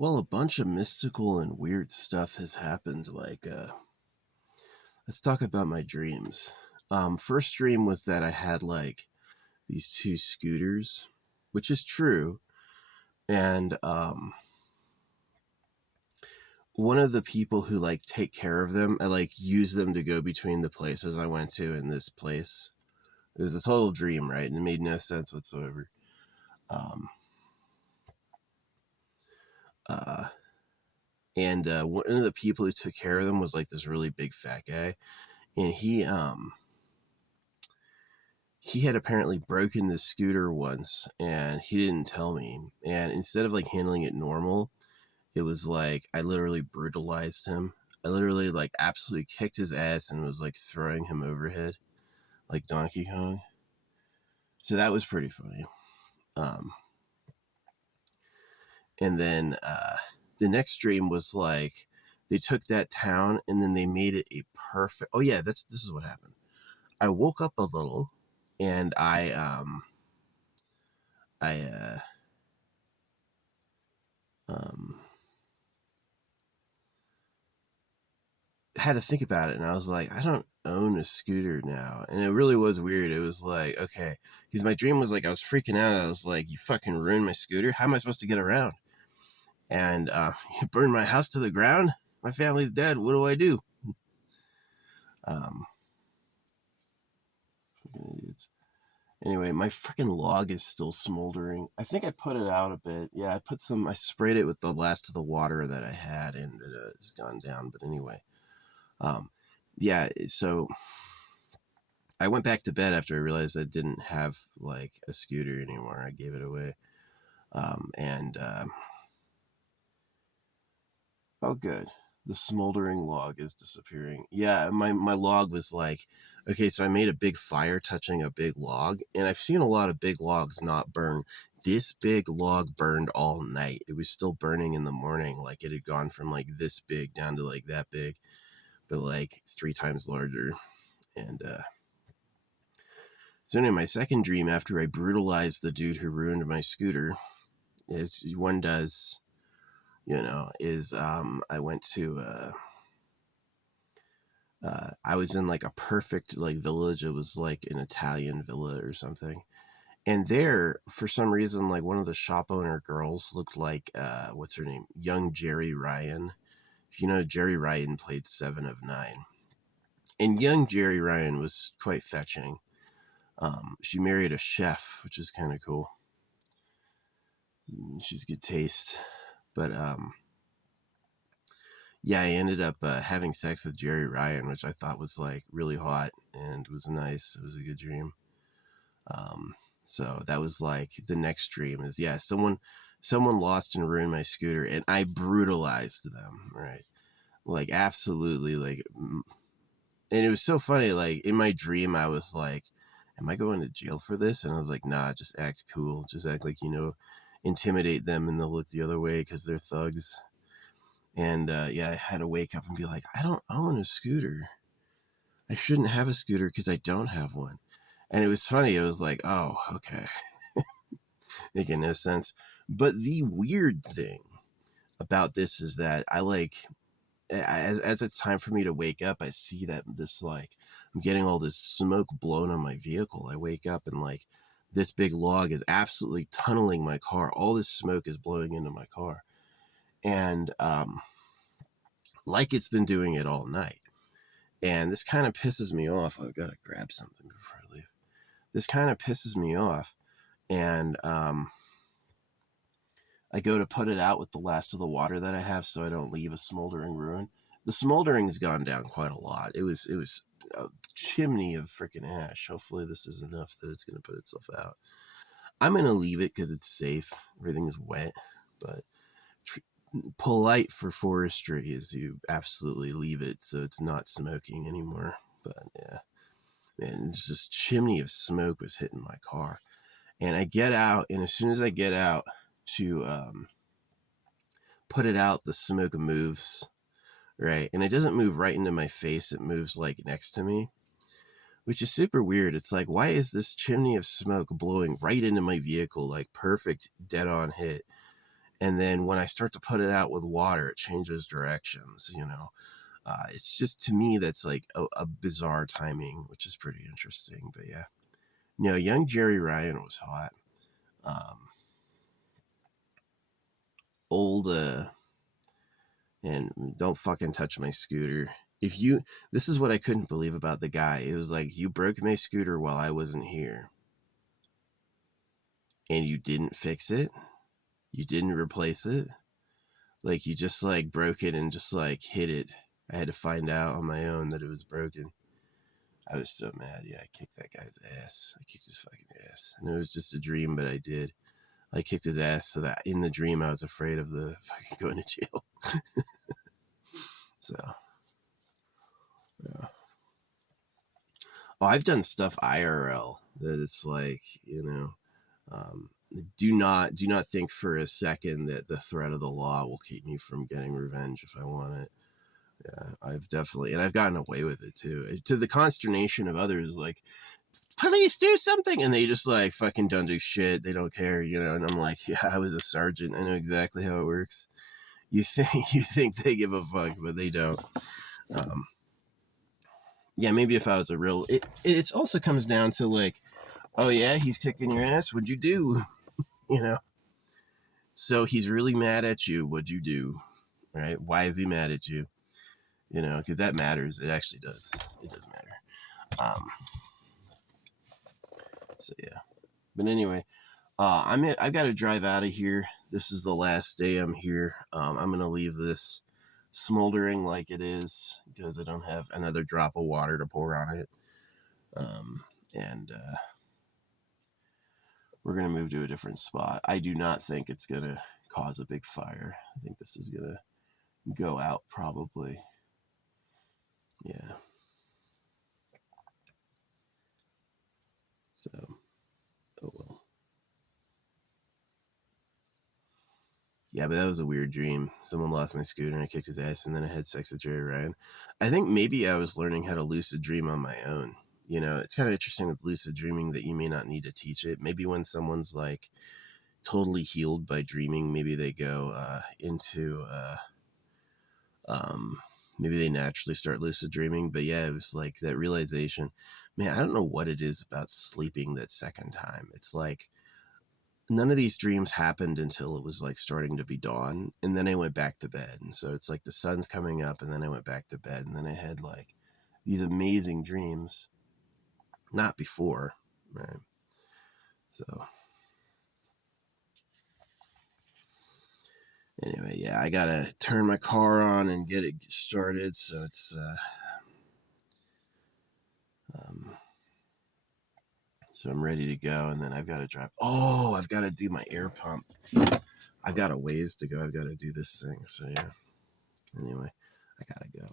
Well, a bunch of mystical and weird stuff has happened. Let's talk about my dreams. First dream was that I had like these two scooters, which is true. And one of the people who like take care of them, I like use them to go between the places I went to in this place. It was a total dream, right? And it made no sense whatsoever. Um, uh, and one of the people who took care of them was like this really big fat guy, and he had apparently broken the scooter once, and he didn't tell me. And instead of like handling it normal, it was like I literally brutalized him. I literally like absolutely kicked his ass and was like throwing him overhead like Donkey Kong. So that was pretty funny. Um, and then the next dream was like they took that town and then they made it a perfect. Oh yeah, this is what happened. I woke up a little, and I um, had to think about it, and I was like, I don't own a scooter now. And it really was weird. It was like, okay, because my dream was like, I was freaking out. I was like, you fucking ruined my scooter. How am I supposed to get around? And you burned my house to the ground. My family's dead. What do I do? Um, Anyway, my freaking log is still smoldering. I think I put it out a bit. Yeah, I sprayed it with the last of the water that I had, and it has gone down. But anyway, um, yeah, so I went back to bed after I realized I didn't have like a scooter anymore. I gave it away. And oh, good. The smoldering log is disappearing. Yeah, my log was like, okay, so I made a big fire touching a big log, and I've seen a lot of big logs not burn. This big log burned all night. It was still burning in the morning. Like it had gone from like this big down to like that big, but like 3 times larger. And so anyway, my second dream after I brutalized the dude who ruined my scooter, as one does, is I went to I was in like a perfect like village. It was like an Italian villa or something. And there, for some reason, like one of the shop owner girls looked like what's her name? Young Jeri Ryan. If you know, Jeri Ryan played Seven of Nine. And young Jeri Ryan was quite fetching. She married a chef, which is kind of cool. She's good taste. But yeah, I ended up having sex with Jeri Ryan, which I thought was like really hot and was nice. It was a good dream. Um, so that was like the next dream is, yeah, someone lost and ruined my scooter, and I brutalized them, right? Like absolutely, like, and it was so funny. Like in my dream, I was like, "Am I going to jail for this?" And I was like, "Nah, just act cool. Just act like intimidate them, and they'll look the other way because they're thugs." And yeah, I had to wake up and be like, "I don't own a scooter. I shouldn't have a scooter because I don't have one." And it was funny. It was like, oh, okay. Making no sense. But the weird thing about this is that I like, as it's time for me to wake up, I see that this like, I'm getting all this smoke blown on my vehicle. I wake up and like, this big log is absolutely tunneling my car. All this smoke is blowing into my car. And like it's been doing it all night. And this kind of pisses me off. I've got to grab something before I leave. This kind of pisses me off. And I go to put it out with the last of the water that I have so I don't leave a smoldering ruin. The smoldering has gone down quite a lot. It was a chimney of freaking ash. Hopefully this is enough that it's going to put itself out. I'm going to leave it because it's safe. Everything's wet. But polite for forestry is you absolutely leave it so it's not smoking anymore. But yeah, man, it's just chimney of smoke was hitting my car. And I get out, and as soon as I get out to put it out, the smoke moves, right? And it doesn't move right into my face. It moves like next to me, which is super weird. It's like, why is this chimney of smoke blowing right into my vehicle? Like perfect dead on hit. And then when I start to put it out with water, it changes directions, it's just, to me, that's like a bizarre timing, which is pretty interesting. But yeah, young Jeri Ryan was hot. Old, and don't fucking touch my scooter. This is what I couldn't believe about the guy. It was like, you broke my scooter while I wasn't here, and you didn't fix it. You didn't replace it. Like, you just like broke it and just like hit it. I had to find out on my own that it was broken. I was so mad. Yeah, I kicked that guy's ass. I kicked his fucking ass. And it was just a dream, but I did. I kicked his ass so that in the dream I was afraid of the fucking going to jail. So, yeah. Oh, I've done stuff IRL that it's like, do not think for a second that the threat of the law will keep me from getting revenge if I want it. Yeah, I've definitely, and I've gotten away with it too, to the consternation of others. Like, police, do something, and they just like fucking don't do shit. They don't care, And I'm like, yeah, I was a sergeant. I know exactly how it works. You think they give a fuck, but they don't. Yeah, maybe if I was a real, it also comes down to like, oh yeah, he's kicking your ass. What'd you do? So he's really mad at you. What'd you do? Right? Why is he mad at you? Because that matters. It actually does. It does matter. So yeah. But anyway, I've got to drive out of here. This is the last day I'm here. I'm gonna leave this smoldering like it is because I don't have another drop of water to pour on it. And we're gonna move to a different spot. I do not think it's gonna cause a big fire. I think this is gonna go out probably. Yeah. So, oh well. Yeah, but that was a weird dream. Someone lost my scooter and I kicked his ass, and then I had sex with Jeri Ryan. I think maybe I was learning how to lucid dream on my own. It's kind of interesting with lucid dreaming that you may not need to teach it. Maybe when someone's like totally healed by dreaming, maybe they go into maybe they naturally start lucid dreaming. But yeah, it was like that realization, man, I don't know what it is about sleeping that second time. It's like none of these dreams happened until it was like starting to be dawn, and then I went back to bed. And so it's like the sun's coming up, and then I went back to bed, and then I had like these amazing dreams, not before, right? So anyway, yeah, I gotta turn my car on and get it started. So it's so I'm ready to go, and then I've got to drive. Oh, I've got to do my air pump. I've got a ways to go. I've got to do this thing. So yeah. Anyway, I gotta go.